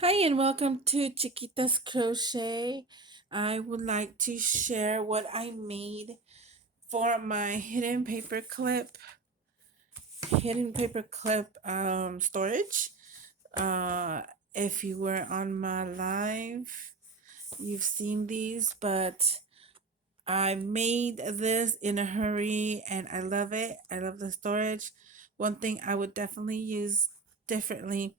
Hi and welcome to Chiquita's Crochet. I would like to share what I made for my hidden paper clip storage. Uh, if you were on my live, you've seen these, but I made this in a hurry and I love it. I love the storage. One thing I would definitely use differently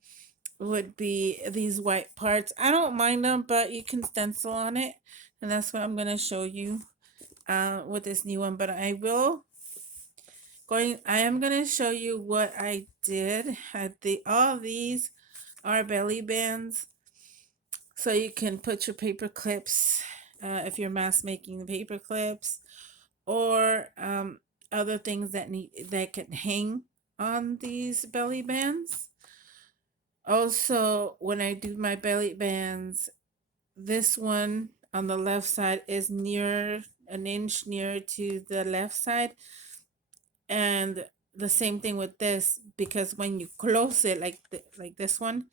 would be these white parts. I don't mind them, but you can stencil on it, and that's what I'm gonna show you with this new one. But I am gonna show you what I did. All these are belly bands, so you can put your paper clips if you're mass making the paper clips or other things that can hang on these belly bands. Also, when I do my belly bands, this one on the left side is near an inch nearer to the left side, and the same thing with this, because when you close it like this one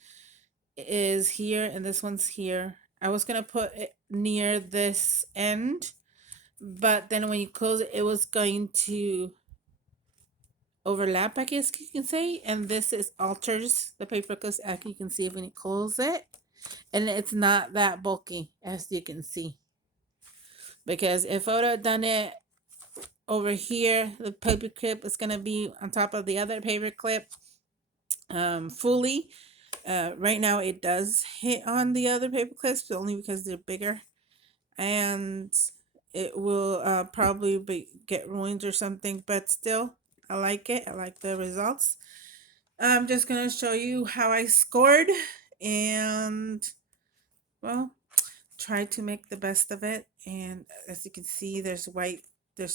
is here and this one's here. I was gonna put it near this end, but then when you close it, it was going to overlap, I guess you can say, and this is alters the paper because you can see when you close it, and it's not that bulky as you can see. Because if I would have done it over here, the paper clip is going to be on top of the other paper clip fully. Right now it does hit on the other paper clips, but only because they're bigger, and it will get ruined or something, but still I like it. I like the results. I'm just going to show you how I scored, and well, try to make the best of it. And as you can see, there's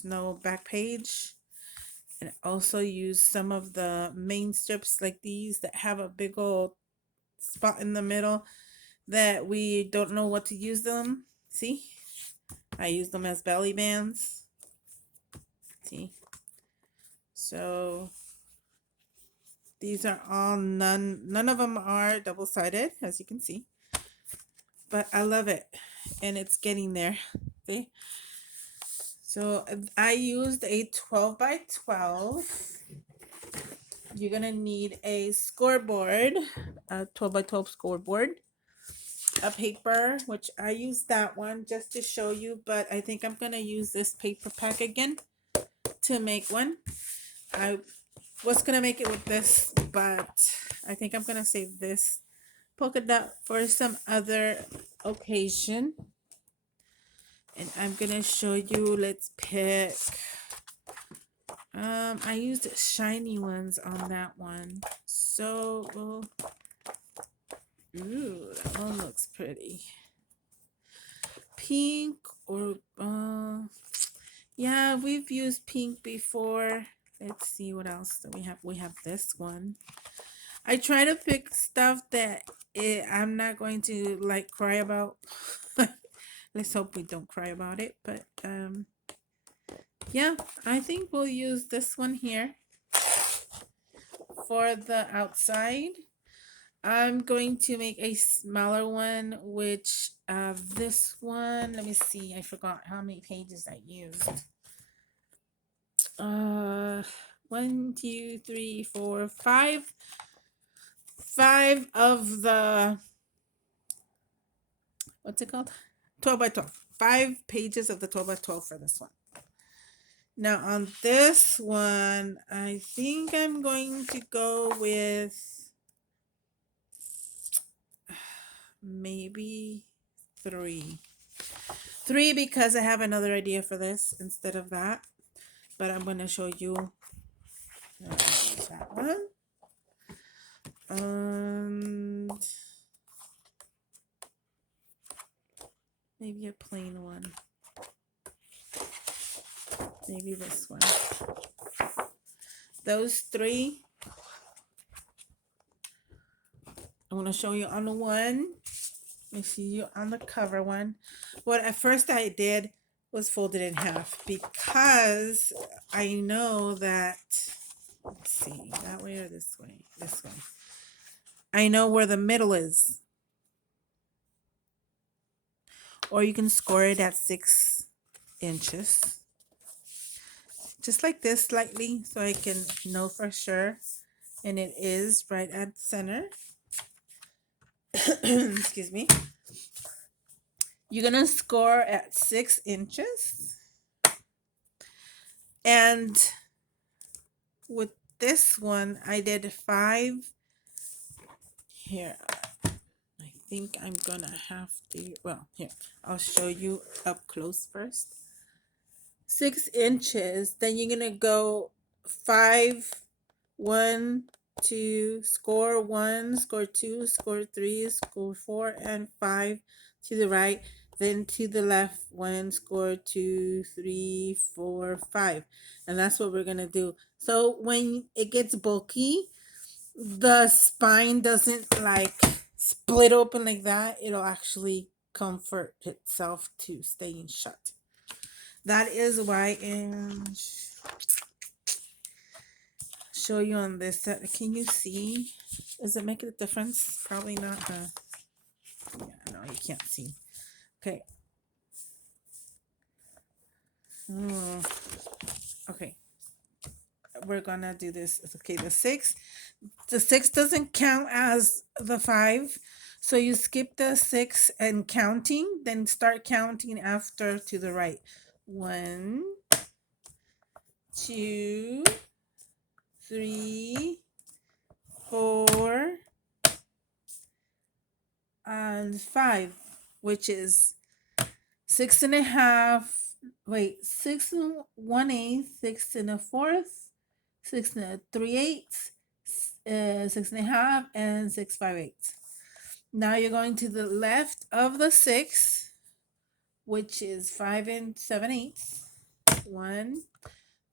no back page. And also use some of the main strips like these that have a big old spot in the middle that we don't know what to use them. See, I use them as belly bands. See, so these are all none of them are double-sided, as you can see, but I love it, and it's getting there. See, so I used a 12 by 12. You're gonna need a scoreboard, a 12 by 12 scoreboard, a paper, which I used that one just to show you, but I think I'm gonna use this paper pack again to make one. I was gonna make it with this, but I think I'm gonna save this polka dot for some other occasion. And I'm gonna show you, let's pick, I used shiny ones on that one. So, ooh, that one looks pretty. Pink or, yeah, we've used pink before. Let's see what else do we have. We have this one. I try to pick stuff that I'm not going to like cry about. Let's hope we don't cry about it. But yeah, I think we'll use this one here for the outside. I'm going to make a smaller one, which this one, let me see, I forgot how many pages I used. Uh, 5 of the, what's it called? 12 by 12. 5 pages of the 12 by 12 for this one. Now on this one, I think I'm going to go with maybe 3. 3 because I have another idea for this instead of that. But I'm going to show you that one. And maybe a plain one. Maybe this one. Those 3. I'm going to show you on the one. Let me see you on the cover one. What at first I did was fold it in half because I know that, let's see, that way or this way? This way. I know where the middle is. or you can score it at 6 inches. Just like this slightly so I can know for sure. And it is right at center. Excuse me. You're gonna score at 6 inches. And with this one, I did 5. Here, I think I'm gonna have to, well, here, I'll show you up close first. 6 inches, then you're gonna go 5, 1, 2, score 1, score 2, score 3, score 4, and 5 to the right, then to the left, 1, score 2, 3, 4, 5. And that's what we're gonna do. So when it gets bulky, the spine doesn't like split open like that. It'll actually comfort itself to staying shut. That is why, and show you on this set. Can you see? Does it make a difference? Probably not. Yeah, no, you can't see. Okay. Okay. We're gonna do this. Okay, the 6 doesn't count as the 5, so you skip the 6 and counting, then start counting after to the right. 1, 2, 3, 4, and 5, which is 6.5. Wait, 6 and 1/8, 6 and a fourth, 6 and 3/8, 6.5, and 6 5/8. Now you're going to the left of the 6, which is 5 and 7/8. 1,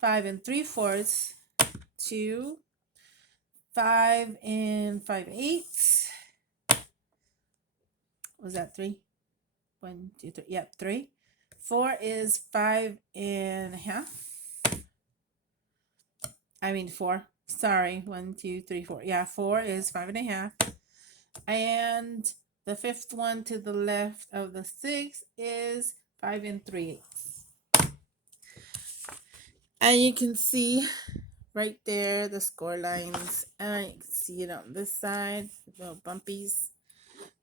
5 and 3/4, 2, 5 and 5/8. Was that 3? 1, 2, 3. Yep, 3. 4 is 5.5. I mean 4. Sorry, 1, 2, 3, 4. Yeah, 4 is 5.5. And the 5th one to the left of the 6 is 5 and 3/8. And you can see right there the score lines, and you can see it on this side, little bumpies.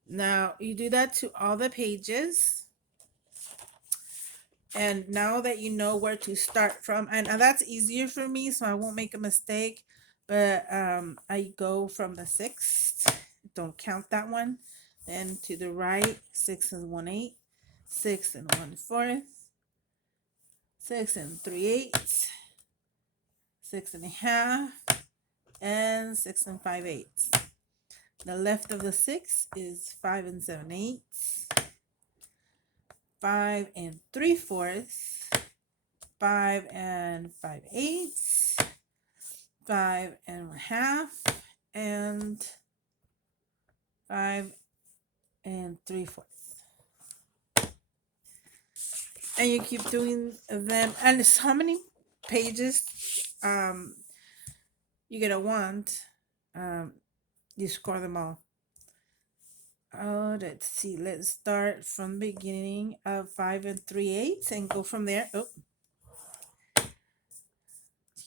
Now you do that to all the pages. And now that you know where to start from, and that's easier for me, so I won't make a mistake. But I go from the 6th, don't count that one, then to the right, 6 and 1/8, 6 and 1/4, 6 and 3/8, 6.5, and 6 and 5/8. The left of the 6 is 5 and 7/8, 5 and 3/4, 5 and 5/8, 5 and 1/2, and 5 and 3/4. And you keep doing them, and it's how many pages you're gonna want. You score them all. Oh, let's see. Let's start from the beginning of 5 and 3/8 and go from there. Oh,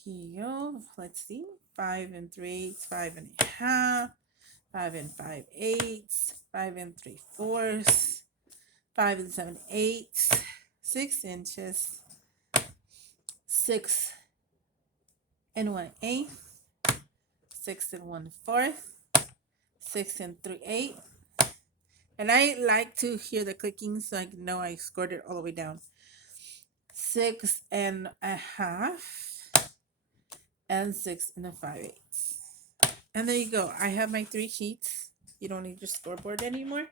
here you go. Let's see. 5 and 3/8, 5.5, 5 and 5/8, 5 and 3/4, 5 and 7/8, 6 inches, 6 and 1/8, 6 and 1/4, 6 and 3/8. And I like to hear the clicking so I know I scored it all the way down. 6.5 and 6 and 5/8. And there you go. I have my 3 sheets. You don't need your scoreboard anymore.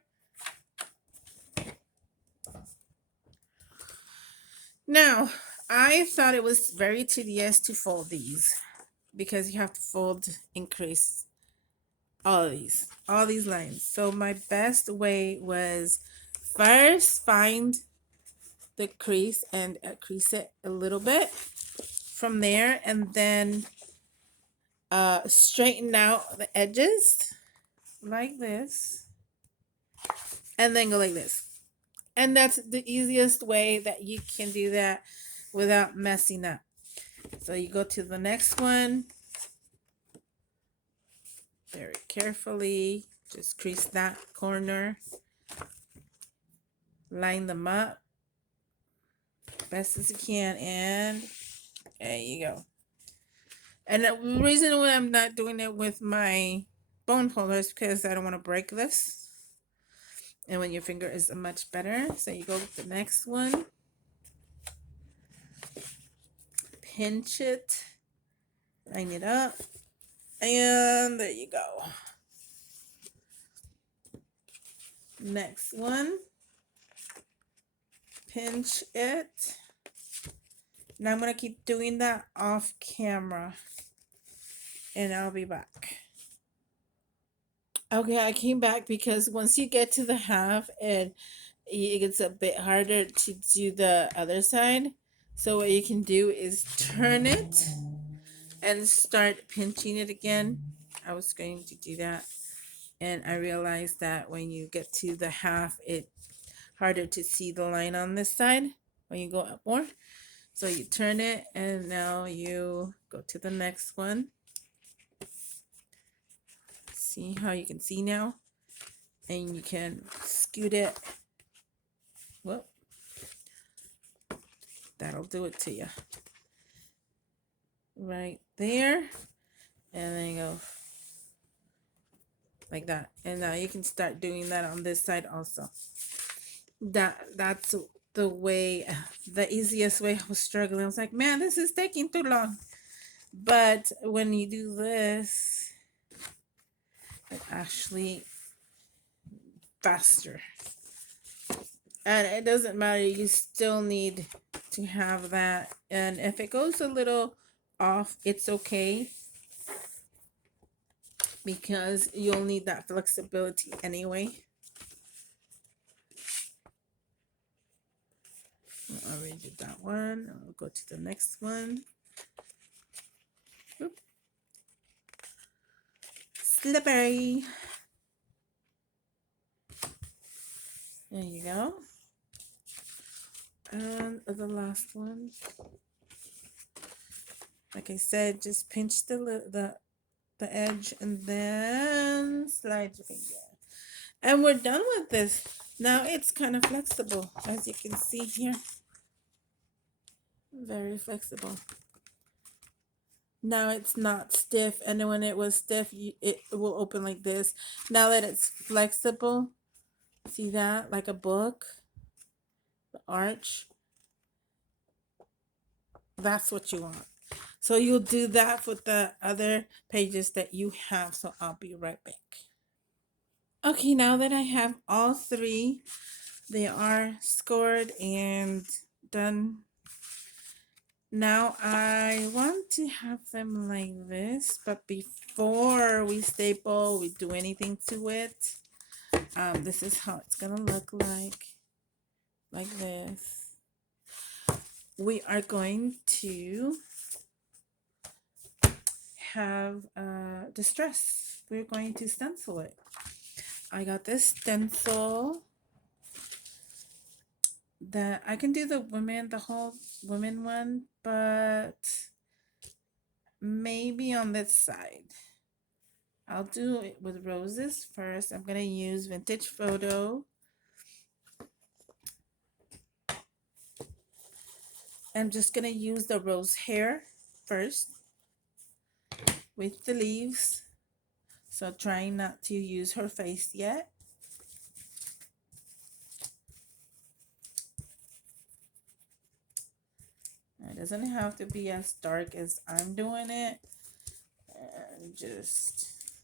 Now, I thought it was very tedious to fold these because you have to fold, increase all these lines. So my best way was first find the crease and crease it a little bit from there, and then straighten out the edges like this, and then go like this. And that's the easiest way that you can do that without messing up. So you go to the next one very carefully, just crease that corner, line them up best as you can, and there you go. And the reason why I'm not doing it with my bone folder is because I don't want to break this. And when your finger is much better, so you go with the next one, pinch it, line it up, and there you go. Next one, pinch it. Now I'm going to keep doing that off camera, and I'll be back. Okay, I came back because once you get to the half, it gets a bit harder to do the other side. So what you can do is turn it and start pinching it again. I was going to do that, and I realized that when you get to the half, it's harder to see the line on this side when you go up more. So you turn it, and now you go to the next one. See how you can see now? And you can scoot it. Whoop. That'll do it to you. Right there. And then you go like that. And now you can start doing that on this side also. That's the way, the easiest way. I was struggling. I was like, man, this is taking too long. But when you do this, it's actually faster. And it doesn't matter, you still need to have that. And if it goes a little off, it's okay, because you'll need that flexibility anyway. I already did that one. I'll go to the next one. Oop. Slippery. There you go. And the last one, like I said, just pinch the edge and then slide your finger. And we're done with this. Now it's kind of flexible, as you can see here. Very flexible. Now it's not stiff, and when it was stiff, it will open like this. Now that it's flexible, see that? Like a book, the arch. That's what you want. So you'll do that with the other pages that you have. So I'll be right back. Okay, now that I have all three, they are scored and done. Now I want to have them like this, but before we staple, we do anything to it, this is how it's gonna look like this. We are going to have distress. We're going to stencil it. I got this stencil that I can do the whole women one, but maybe on this side. I'll do it with roses first. I'm gonna use Vintage Photo. I'm just gonna use the rose hair first with the leaves. So trying not to use her face yet. It doesn't have to be as dark as I'm doing it. And just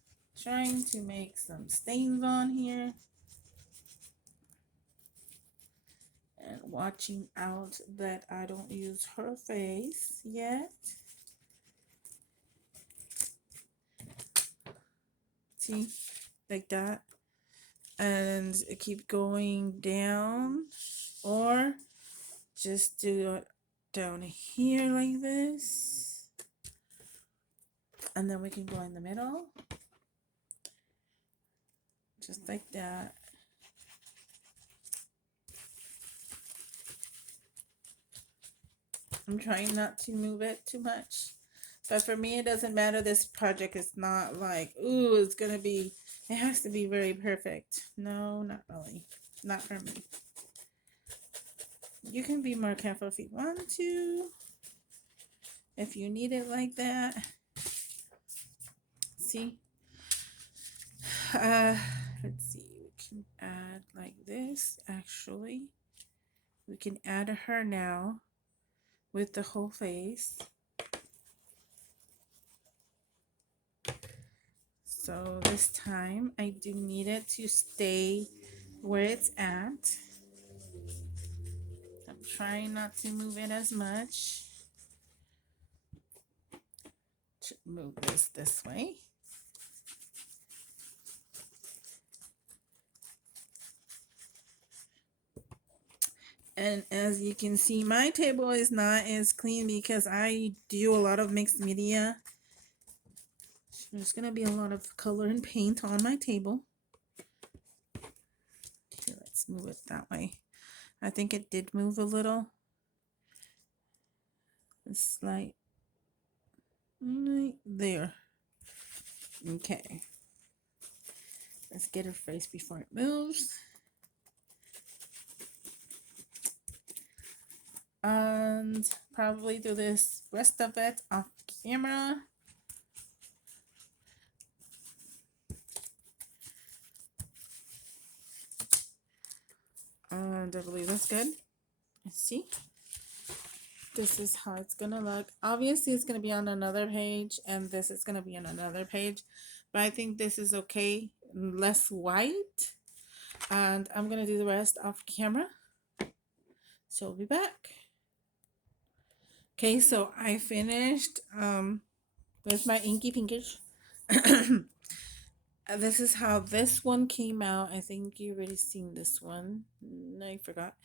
trying to make some stains on here. And watching out that I don't use her face yet. See, like that. And keep going down, or just do it down here like this. And then we can go in the middle. Just like that. I'm trying not to move it too much. But for me, it doesn't matter. This project is not like, ooh, it's going to be, it has to be very perfect. No, not really. Not for me. You can be more careful if you want to. If you need it like that. See? Let's see. We can add like this, actually. We can add her now with the whole face. So this time I do need it to stay where it's at. I'm trying not to move it as much. Should move this way. And as you can see, my table is not as clean because I do a lot of mixed media. There's going to be a lot of color and paint on my table. Okay, let's move it that way. I think it did move a little. It's like right there. Okay. Let's get her face before it moves. And probably do this rest of it off camera. And I believe that's good. Let's see. This is how it's gonna look. Obviously it's gonna be on another page and this is gonna be on another page, but I think this is okay, less white. And I'm gonna do the rest off camera, so I'll be back. Okay, so I finished with my inky pinkish. This is how this one came out. I think you already seen this one. No, I forgot.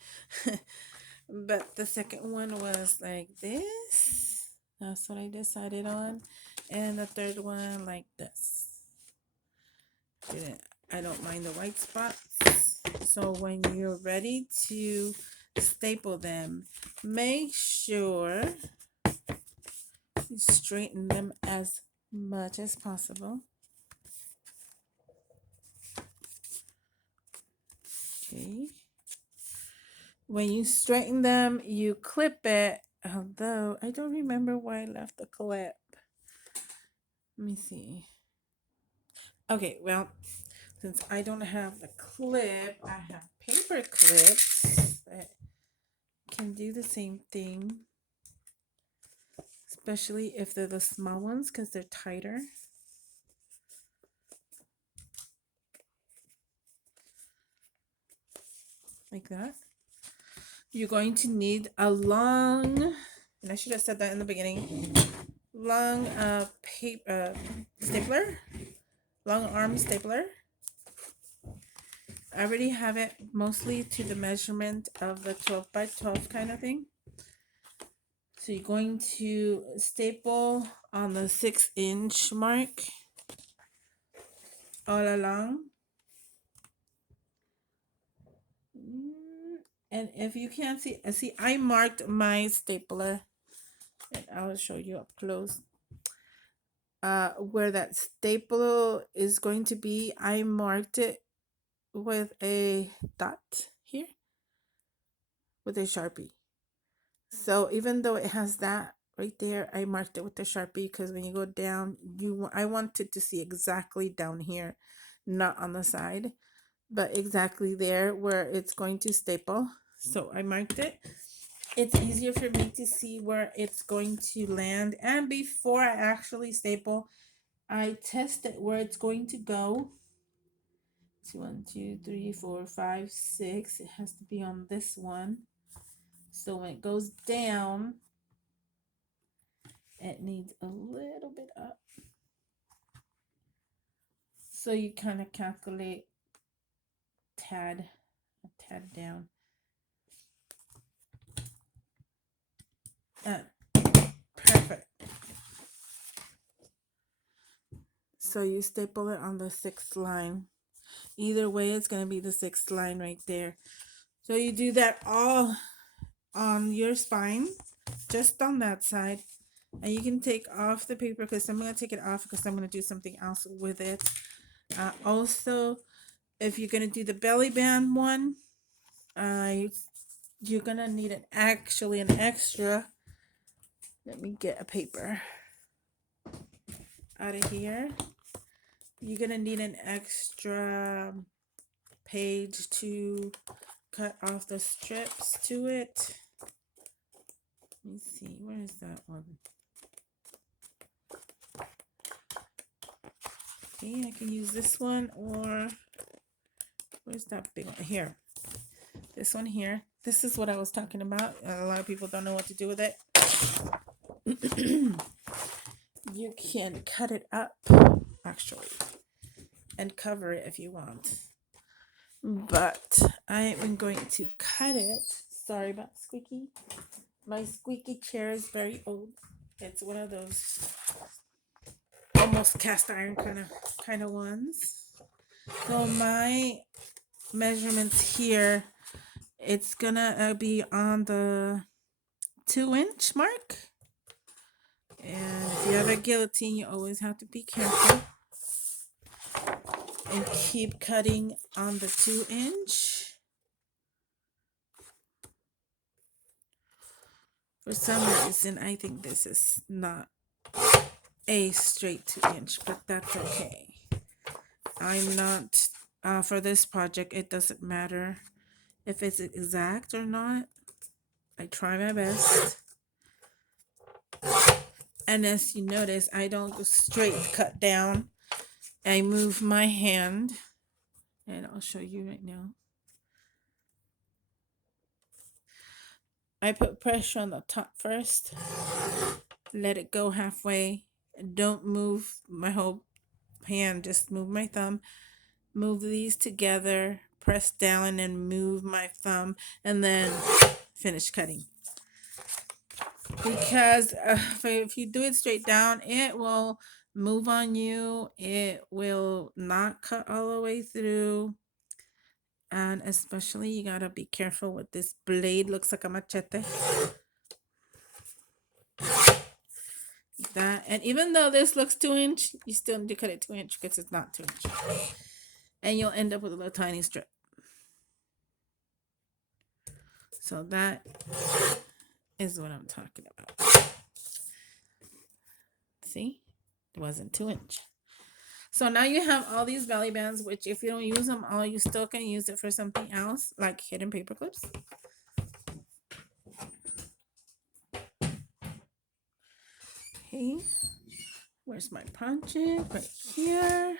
But the second one was like this. That's what I decided on. And the third one like this. I don't mind the white spots. So when you're ready to staple them, make sure you straighten them as much as possible. Okay. When you straighten them, you clip it. Although I don't remember why I left the clip. Let me see. Okay, well, since I don't have the clip, I have paper clips that can do the same thing. Especially if they're the small ones because they're tighter. Like that. You're going to need a long, and I should have said that in the beginning, long paper stapler, long arm stapler. I already have it mostly to the measurement of the 12 by 12 kind of thing. So you're going to staple on the 6-inch mark all along. And if you can't see, I marked my stapler, and I'll show you up close. Where that staple is going to be, I marked it with a dot here with a Sharpie. So even though it has that right there, I marked it with the Sharpie because when you go down, I wanted to see exactly down here, not on the side, but exactly there where it's going to staple. So I marked it. It's easier for me to see where it's going to land. And before I actually staple, I test it where it's going to go. It's 1, 2, 3, 4, 5, 6. It has to be on this one. So when it goes down, it needs a little bit up. So you kind of calculate a tad down. Perfect. So you staple it on the 6th line. Either way, it's going to be the 6th line right there. So you do that all on your spine. just on that side. And you can take off the paper because I'm going to take it off because I'm going to do something else with it. Also, if you're going to do the belly band one, you're going to need an extra. Let me get a paper out of here. You're going to need an extra page to cut off the strips to it. Let me see, where is that one? Okay, I can use this one, or where's that big one? Here. This one here. This is what I was talking about. A lot of people don't know what to do with it. You can cut it up, actually, and cover it if you want. But I am going to cut it. Sorry about squeaky. My squeaky chair is very old. It's one of those almost cast iron kind of ones. So my measurements here, it's gonna be on the 2-inch mark. And if you have a guillotine, you always have to be careful and keep cutting on the 2-inch. For some reason, I think this is not a straight 2-inch, but that's okay. I'm not, for this project, it doesn't matter if it's exact or not. I try my best. And as you notice, I don't go straight cut down. I move my hand, and I'll show you right now. I put pressure on the top first, let it go halfway. Don't move my whole hand, just move my thumb. Move these together, press down and move my thumb, and then finish cutting. Because if you do it straight down, it will move on you. It will not cut all the way through. And especially you gotta be careful with this blade. Looks like a machete. That, and even though this looks 2-inch, you still need to cut it 2-inch because it's not 2-inch. And you'll end up with a little tiny strip. So that is what I'm talking about. See, it wasn't 2-inch. So now you have all these belly bands, which if you don't use them all, you still can use it for something else, like hidden paper clips. Okay, where's my project? Right here.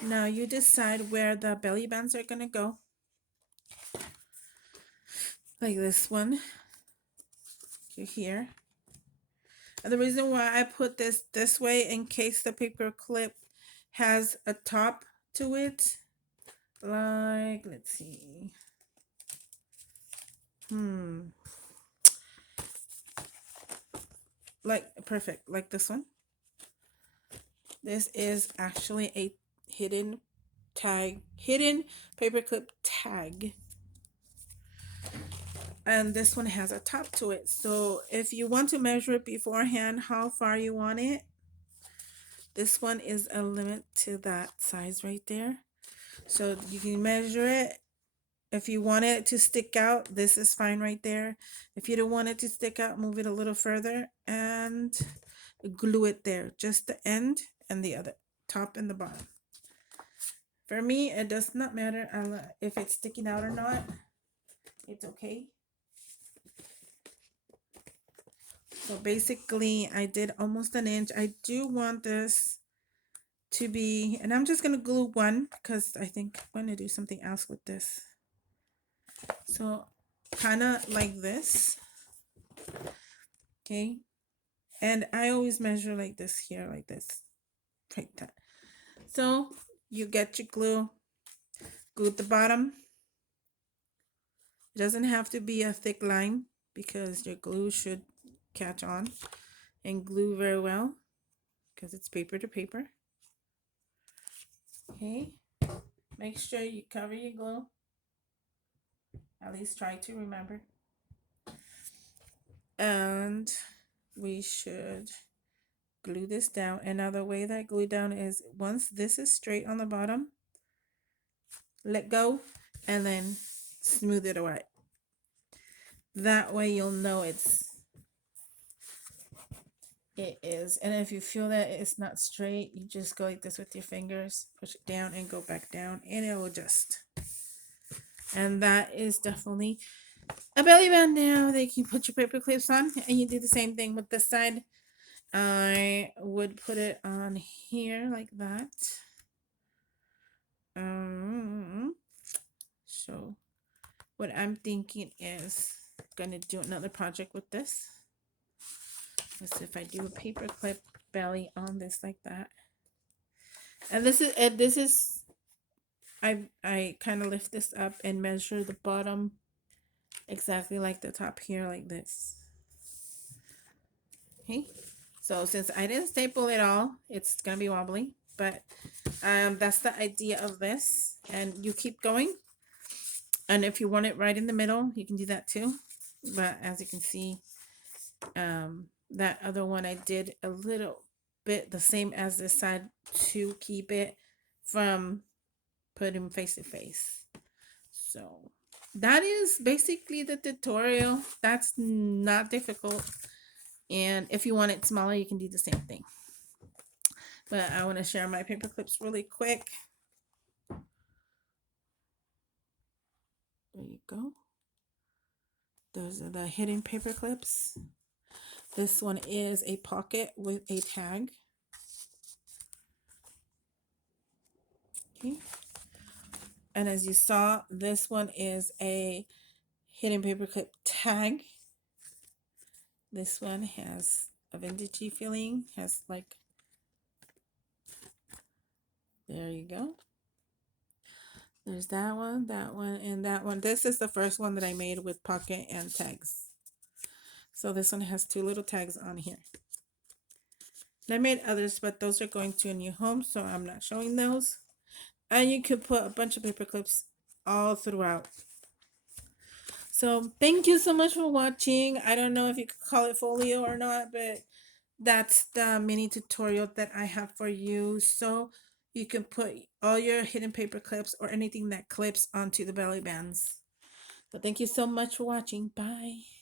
Now you decide where the belly bands are gonna go. Like this one here. And the reason why I put this way, in case the paper clip has a top to it, like, let's see, like perfect, like this one. This is actually a hidden paperclip tag, and this one has a top to it. So if you want to measure it beforehand how far you want it, this one is a limit to that size right there. So you can measure it. If you want it to stick out, this is fine right there. If you don't want it to stick out, move it a little further and glue it there, just the end and the other top and the bottom. For me, it does not matter if it's sticking out or not. It's okay. So basically, I did almost an inch. I do want this to be, and I'm just going to glue one because I think I'm going to do something else with this. So kind of like this. Okay. And I always measure like this here, like this, like that. So you get your glue at the bottom. It doesn't have to be a thick line because your glue should catch on and glue very well because it's paper to paper. Okay, make sure you cover your glue. At least try to remember. And we should glue this down. And now the way that I glue down is once this is straight on the bottom, let go and then smooth it away. That way you'll know it is. And if you feel that it's not straight, you just go like this with your fingers, push it down and go back down, and it will adjust. And that is definitely a belly band. Now that you can put your paper clips on, and you do the same thing with this side. I would put it on here like that. So what I'm thinking is gonna do another project with this. Let's see if I do a paper clip belly on this like that. And this is I kind of lift this up and measure the bottom exactly like the top here, like this. Okay, so since I didn't staple it all, it's gonna be wobbly, but that's the idea of this. And you keep going, and if you want it right in the middle, you can do that too. But as you can see, that other one I did a little bit the same as this side to keep it from putting face to face. So that is basically the tutorial. That's not difficult. And if you want it smaller, you can do the same thing. But I want to share my paper clips really quick. There you go. Those are the hidden paper clips. This one is a pocket with a tag. Okay. And as you saw, this one is a hidden paperclip tag. This one has a vintagey feeling, has like, there you go. There's that one, and that one. This is the first one that I made with pocket and tags. So this one has two little tags on here. And I made others, but those are going to a new home, so I'm not showing those. And you could put a bunch of paper clips all throughout. So thank you so much for watching. I don't know if you could call it folio or not, but that's the mini tutorial that I have for you. So you can put all your hidden paper clips or anything that clips onto the belly bands. So thank you so much for watching. Bye.